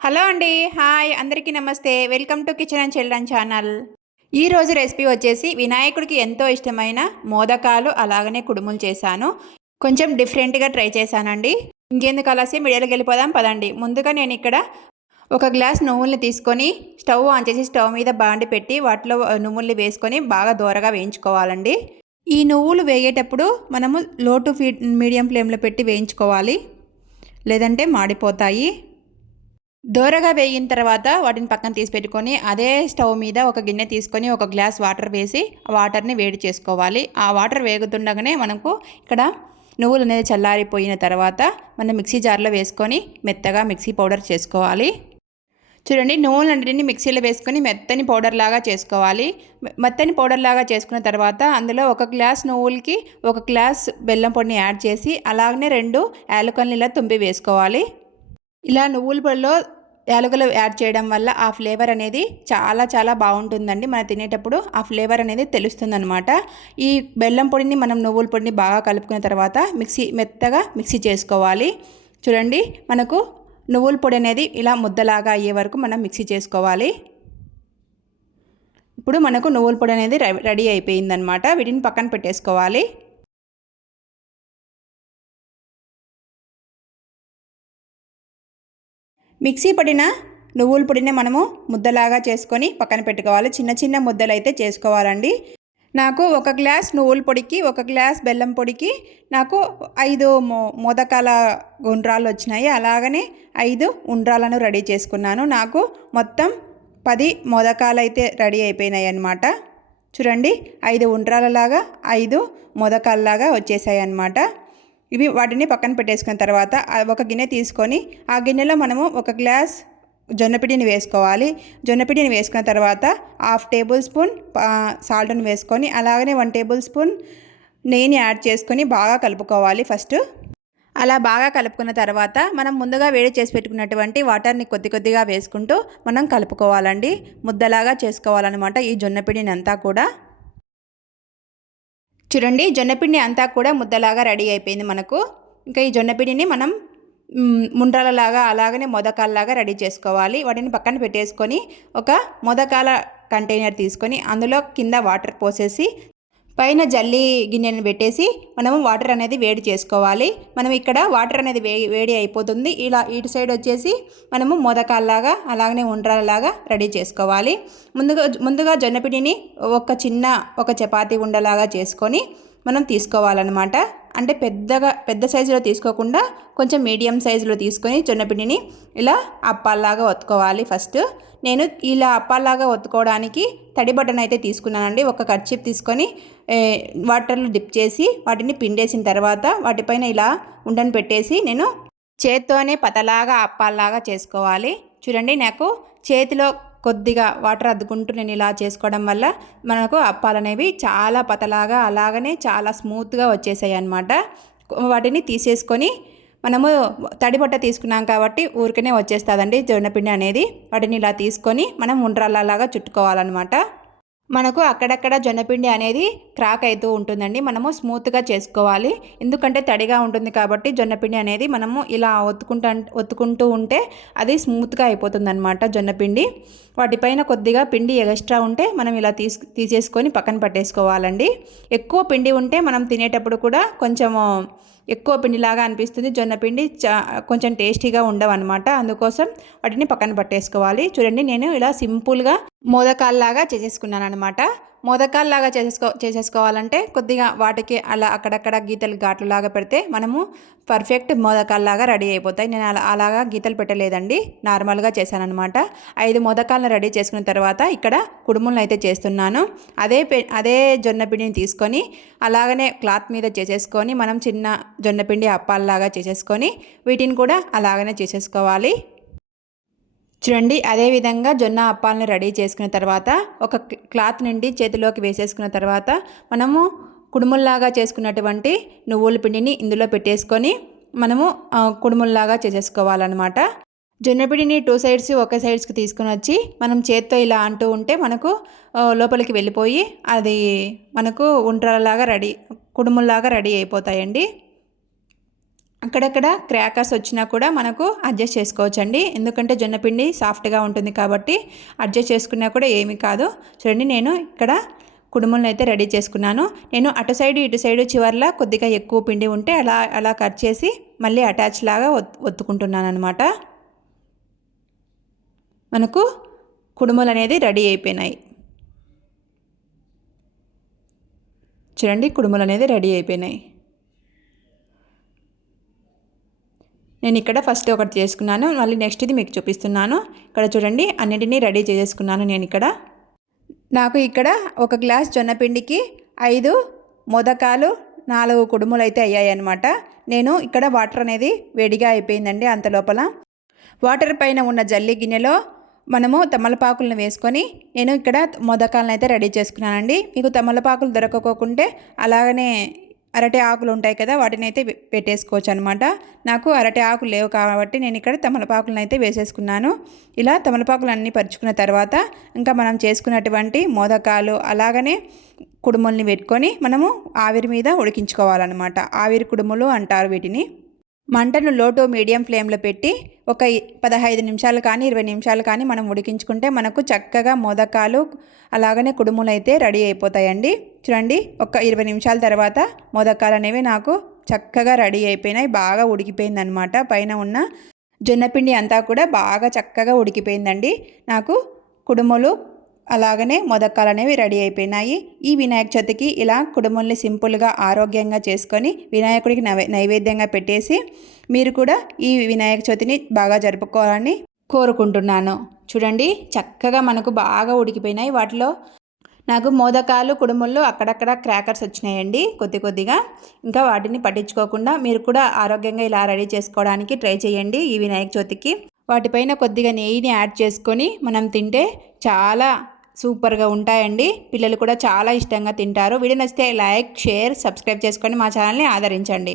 Hello అండి hi అందరికీ నమస్తే. Welcome to kitchen and children channel. ఈరోజు రెసిపీ వచ్చేసి వినాయకుడికి ఎంతో ఇష్టమైన మోదకాలు అలాగనే కుడుములు చేశాను. కొంచెం డిఫరెంట్గా ట్రై చేశానండి. ఇంకెందుకు ఆలస్యం? వీడియోలోకి వెళ్ళిపోదాం పదండి. ముందుగా నేను ఇక్కడ ఒక గ్లాస్ నువ్వుల్ని తీసుకొని స్టవ్ ఆన్ చేసి స్టవ్ మీద బాండి పెట్టి వాటిలో నువ్వుల్ని వేసుకొని బాగా దూరగా వేయించుకోవాలండి. ఈ నువ్వులు వేగేటప్పుడు మనము లో టు ఫీ మీడియం ఫ్లేమ్లో పెట్టి వేయించుకోవాలి. లేదంటే మాడిపోతాయి. దోరగా వేగిన తర్వాత వాటిని పక్కన తీసి పెట్టుకొని అదే స్టవ్ మీద ఒక గిన్నె తీసుకొని ఒక గ్లాస్ వాటర్ వేసి వాటర్ని వేడి చేసుకోవాలి. ఆ వాటర్ వేగుతుండగానే మనకు ఇక్కడ నువ్వులు అనేది చల్లారిపోయిన తర్వాత మనం మిక్సీ జార్లో వేసుకొని మెత్తగా మిక్సీ పౌడర్ చేసుకోవాలి. చూడండి నువ్వులన్నింటినీ మిక్సీలో వేసుకొని మెత్తని పౌడర్ లాగా చేసుకోవాలి. మెత్తని పౌడర్ లాగా చేసుకున్న తర్వాత అందులో ఒక గ్లాస్ నువ్వులకి ఒక గ్లాస్ బెల్లం పొడిని యాడ్ చేసి అలాగనే రెండు యాలకల్ని ఇలా తుంపి వేసుకోవాలి. ఇలా నువ్వుల పొడిలో యాలకులు యాడ్ చేయడం వల్ల ఆ ఫ్లేవర్ అనేది చాలా చాలా బాగుంటుందండి. మనం తినేటప్పుడు ఆ ఫ్లేవర్ అనేది తెలుస్తుందనమాట ఈ బెల్లం పొడిని మనం నువ్వుల పొడిని బాగా కలుపుకున్న తర్వాత మిక్సీ మెత్తగా మిక్సీ చేసుకోవాలి. చూడండి మనకు నువ్వుల పొడి అనేది ఇలా ముద్దలాగా అయ్యే వరకు మనం మిక్సీ చేసుకోవాలి. ఇప్పుడు మనకు నువ్వుల పొడి అనేది రెడీ అయిపోయిందనమాట వీటిని పక్కన పెట్టేసుకోవాలి. మిక్సీ పడిన నువ్వుల పొడిని మనము ముద్దలాగా చేసుకొని పక్కన పెట్టుకోవాలి. చిన్న చిన్న ముద్దలు అయితే చేసుకోవాలండి. నాకు ఒక గ్లాస్ నువ్వుల పొడికి ఒక గ్లాస్ బెల్లం పొడికి నాకు ఐదు మో మోదకాల గుండ్రాలు వచ్చినాయి. అలాగనే ఐదు ఉండ్రాలను రెడీ చేసుకున్నాను. నాకు మొత్తం పది మోదకాలు అయితే రెడీ అయిపోయినాయి అన్నమాట. చూడండి ఐదు ఉండ్రాలలాగా ఐదు మోదకాలలాగా వచ్చేసాయి అన్నమాట. ఇవి వాటిని పక్కన పెట్టేసుకున్న తర్వాత ఒక గిన్నె తీసుకొని ఆ గిన్నెలో మనము ఒక గ్లాస్ జొన్నపిడిని వేసుకోవాలి. జొన్నపిడిని వేసుకున్న తర్వాత హాఫ్ టేబుల్ స్పూన్ సాల్ట్ని వేసుకొని అలాగనే వన్ టేబుల్ స్పూన్ నెయ్యిని యాడ్ చేసుకొని బాగా కలుపుకోవాలి ఫస్ట్. అలా బాగా కలుపుకున్న తర్వాత మనం ముందుగా వేడి చేసి పెట్టుకున్నటువంటి వాటర్ని కొద్ది కొద్దిగా వేసుకుంటూ మనం కలుపుకోవాలండి. ముద్దలాగా చేసుకోవాలన్నమాట ఈ జొన్నపిడిని అంతా కూడా. చూడండి జొన్నపిండి అంతా కూడా ముద్దలాగా రెడీ అయిపోయింది మనకు. ఇంకా ఈ జొన్నపిండిని మనం ముండ్రాలలాగా అలాగనే మొదకాలలాగా రెడీ చేసుకోవాలి. వాటిని పక్కన పెట్టేసుకొని ఒక మొదకాల కంటైనర్ తీసుకొని అందులో కింద వాటర్ పోసేసి పైన జల్లి గిన్నెని పెట్టేసి మనము వాటర్ అనేది వేడి చేసుకోవాలి. మనం ఇక్కడ వాటర్ అనేది వే వేడి అయిపోతుంది. ఇలా ఇటు సైడ్ వచ్చేసి మనము మోదకాల్లాగా అలాగనే ఉండ్రాలలాగా రెడీ చేసుకోవాలి. ముందుగా ముందుగా జొన్నపిడిని ఒక చిన్న ఒక చపాతీ ఉండలాగా చేసుకొని మనం తీసుకోవాలన్నమాట. అంటే పెద్దగా పెద్ద సైజులో తీసుకోకుండా కొంచెం మీడియం సైజులో తీసుకొని జొన్నపిండిని ఇలా అప్పాల్లాగా ఒత్తుకోవాలి ఫస్ట్ నేను ఇలా అప్పాల్లాగా ఒత్తుకోవడానికి తడి బట్టను అయితే తీసుకున్నానండి. ఒక కర్చీప్ తీసుకొని వాటర్లో డిప్ చేసి వాటిని పిండేసిన తర్వాత వాటిపైన ఇలా ఉండని పెట్టేసి నేను చేత్తోనే పతలాగా అప్పాల్లాగా చేసుకోవాలి. చూడండి నాకు చేతిలో కొద్దిగా వాటర్ అద్దుకుంటూ నేను ఇలా చేసుకోవడం వల్ల మనకు అప్పాలనేవి చాలా పతలాగా అలాగనే చాలా స్మూత్గా వచ్చేసాయి అనమాట వాటిని తీసేసుకొని మనము తడిబట్ట తీసుకున్నాం కాబట్టి ఊరికనే వచ్చేస్తుందండి జొన్నపిండి అనేది. వాటిని ఇలా తీసుకొని మనం ఉండ్రాలలాగా చుట్టుకోవాలన్నమాట. మనకు అక్కడక్కడ జొన్నపిండి అనేది క్రాక్ అవుతూ ఉంటుందండి. మనము స్మూత్గా చేసుకోవాలి. ఎందుకంటే తడిగా ఉంటుంది కాబట్టి జొన్నపిండి అనేది మనము ఇలా ఒత్తుకుంటా ఒత్తుకుంటూ ఉంటే అది స్మూత్గా అయిపోతుందన్నమాట జొన్నపిండి. వాటిపైన కొద్దిగా పిండి ఎగస్ట్రా ఉంటే మనం ఇలా తీసు తీసేసుకొని పక్కన పట్టేసుకోవాలండి. ఎక్కువ పిండి ఉంటే మనం తినేటప్పుడు కూడా కొంచెము ఎక్కువ పిండిలాగా అనిపిస్తుంది. జొన్న పిండి చా కొంచెం టేస్టీగా ఉండవు అనమాట అందుకోసం వాటిని పక్కన పట్టేసుకోవాలి. చూడండి నేను ఇలా సింపుల్గా మోదకాల్లాగా చేసేసుకున్నాను అనమాట మోదకాల్లాగా చేసేసుకో చేసేసుకోవాలంటే కొద్దిగా వాటికి అలా అక్కడక్కడ గీతలు ఘాట్లు లాగా పెడితే మనము పర్ఫెక్ట్ మోదకాల్లాగా రెడీ అయిపోతాయి. నేను అలా అలాగా గీతలు పెట్టలేదండి. నార్మల్గా చేశానమాట ఐదు మోదకాలను రెడీ చేసుకున్న తర్వాత ఇక్కడ కుడుములను అయితే చేస్తున్నాను. అదే అదే జొన్నపిండిని తీసుకొని అలాగనే క్లాత్ మీద చేసేసుకొని మనం చిన్న జొన్నపిండి అప్పాల్లాగా చేసేసుకొని వీటిని కూడా అలాగనే చేసేసుకోవాలి. చూడండి అదేవిధంగా జొన్న అప్పాలను రెడీ చేసుకున్న తర్వాత ఒక క్లాత్ నుండి చేతిలోకి వేసేసుకున్న తర్వాత మనము కుడుముల్లాగా చేసుకున్నటువంటి నువ్వుల పిండిని ఇందులో పెట్టేసుకొని మనము కుడుముల్లాగా చేసేసుకోవాలన్నమాట. జొన్నపిండిని టూ సైడ్స్ ఒక సైడ్స్కి తీసుకుని వచ్చి మనం చేత్తో ఇలా అంటూ ఉంటే మనకు లోపలికి వెళ్ళిపోయి అది మనకు ఉండ్రలాగా రెడీ కుడుముల్లాగా రెడీ అయిపోతాయండి. అక్కడక్కడ క్రాకర్స్ వచ్చినా కూడా మనకు అడ్జస్ట్ చేసుకోవచ్చండి. ఎందుకంటే జొన్నపిండి సాఫ్ట్గా ఉంటుంది కాబట్టి అడ్జస్ట్ చేసుకున్నా కూడా ఏమీ కాదు. చూడండి నేను ఇక్కడ కుడుములను అయితే రెడీ చేసుకున్నాను. నేను అటు సైడ్ ఇటు సైడ్ చివర్లా కొద్దిగా ఎక్కువ పిండి ఉంటే అలా అలా కట్ చేసి మళ్ళీ అటాచ్ లాగా ఒత్తుకుంటున్నాను అనమాట మనకు కుడుములు అనేది రెడీ అయిపోయినాయి. చూడండి కుడుములు అనేది రెడీ అయిపోయినాయి. నేను ఇక్కడ ఫస్ట్ ఒకటి చేసుకున్నాను. మళ్ళీ నెక్స్ట్ ఇది మీకు చూపిస్తున్నాను. ఇక్కడ చూడండి అన్నిటినీ రెడీ చేసుకున్నాను నేను ఇక్కడ. నాకు ఇక్కడ ఒక గ్లాస్ జొన్నపిండికి ఐదు మొదకాలు నాలుగు కుడుములు అయితే అయ్యాయి అనమాట నేను ఇక్కడ వాటర్ అనేది వేడిగా అయిపోయిందండి అంత లోపల. వాటర్ పైన ఉన్న జల్లి గిన్నెలో మనము తమలపాకులను వేసుకొని నేను ఇక్కడ మొదకాలను అయితే రెడీ చేసుకున్నానండి. మీకు తమలపాకులు దొరకకోకుంటే అలాగనే అరటి ఆకులు ఉంటాయి కదా వాటిని అయితే పెట్టేసుకోవచ్చు అనమాట నాకు అరటి ఆకులు లేవు కాబట్టి నేను ఇక్కడ తమలపాకులను అయితే వేసేసుకున్నాను. ఇలా తమలపాకులు అన్నీ పరుచుకున్న తర్వాత ఇంకా మనం చేసుకున్నటువంటి మోదకాలు అలాగనే కుడుముల్ని పెట్టుకొని మనము ఆవిరి మీద ఉడికించుకోవాలన్నమాట. ఆవిరి కుడుములు అంటారు వీటిని. మంటను లోటు మీడియం ఫ్లేమ్లో పెట్టి ఒక పదహైదు నిమిషాలు కానీ ఇరవై నిమిషాలు కానీ మనం ఉడికించుకుంటే మనకు చక్కగా మోదకాలు అలాగనే కుడుములు అయితే రెడీ అయిపోతాయండి. చూడండి ఒక ఇరవై నిమిషాల తర్వాత మోదకాలు అనేవి నాకు చక్కగా రెడీ అయిపోయినాయి బాగా ఉడికిపోయిందనమాట పైన ఉన్న జొన్నపిండి అంతా కూడా బాగా చక్కగా ఉడికిపోయిందండి. నాకు కుడుములు అలాగనే మొదక్కాలు అనేవి రెడీ అయిపోయినాయి. ఈ వినాయక చవితికి ఇలా కుటుంబాన్ని సింపుల్గా ఆరోగ్యంగా చేసుకొని వినాయకుడికి నైవేద్యంగా పెట్టేసి మీరు కూడా ఈ వినాయక చవితిని బాగా జరుపుకోవాలని కోరుకుంటున్నాను. చూడండి చక్కగా మనకు బాగా ఉడికిపోయినాయి వాటిలో. నాకు మోదకాలు కుడుములు అక్కడక్కడ క్రాకర్స్ వచ్చినాయండి కొద్ది కొద్దిగా. ఇంకా వాటిని పట్టించుకోకుండా మీరు కూడా ఆరోగ్యంగా ఇలా రెడీ చేసుకోవడానికి ట్రై చేయండి ఈ వినాయక చవితికి. వాటిపైన కొద్దిగా నెయ్యిని యాడ్ చేసుకొని మనం తింటే చాలా సూపర్గా ఉంటాయండి. పిల్లలు కూడా చాలా ఇష్టంగా తింటారు. వీడియో నచ్చితే లైక్ షేర్ సబ్స్క్రైబ్ చేసుకొని మా ఛానల్ని ఆదరించండి.